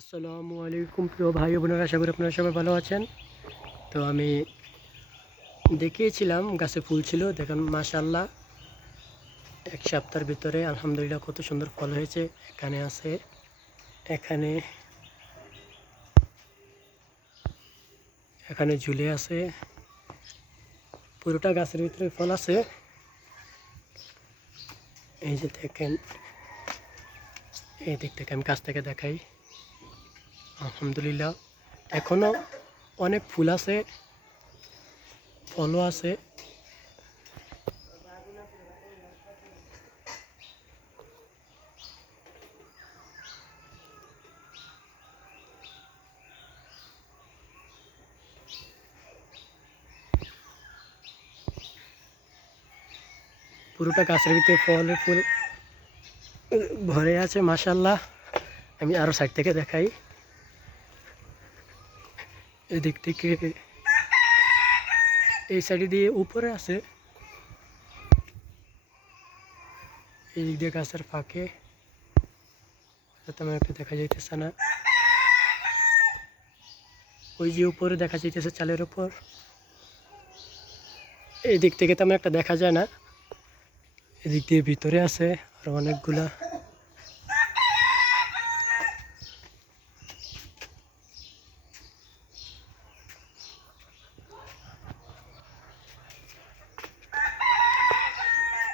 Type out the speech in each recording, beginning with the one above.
আসসালামু আলাইকুম প্রিয় ভাই বোনেরা, আশা করি আপনারা সবাই ভালো আছেন। তো আমি দেখিয়েছিলাম, গাছে ফুল ছিল, দেখেন মাশাল্লাহ এক সপ্তাহের ভিতরে আলহামদুলিল্লাহ কত সুন্দর ফল হয়েছে, এখানে আছে, এখানে এখানে ঝুলে আছে, পুরোটা গাছের ভিতরে ফল আছে। এই যে দেখেন, এই দিক থেকে আমি কাছ থেকে দেখাই। আলহামদুলিল্লাহ। এখনও অনেক ফুল আছে, ফলও আছে। পুরোটা গাছের ভিতরে ফল, ফুল ভরে আছে মাসাল্লাহ আমি আরও সাইড থেকে দেখাই। এদিক থেকে এই সাইডে দিয়ে উপরে আছে। এই দিক দিয়ে গাছের ফাঁকে। তেমন একটা দেখা যাইতেছে না। ওই যে উপরে দেখা যাইতেছে চালের উপর। এই দিক থেকে তেমন একটা দেখা যায় না। এদিক দিয়ে ভিতরে আছে আর অনেকগুলা।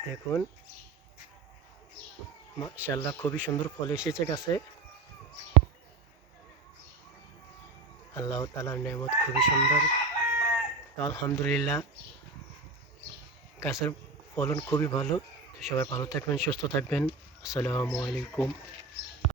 দেখুন। মাশাল্লাহ খুবই সুন্দর ফল এসেছে গাছে। আল্লাহ তালার নেমত খুবই সুন্দর। আলহামদুলিল্লাহ, গাছের ফলন খুবই ভালো। সবাই ভালো থাকবেন, সুস্থ থাকবেন। আসসালামু আলাইকুম।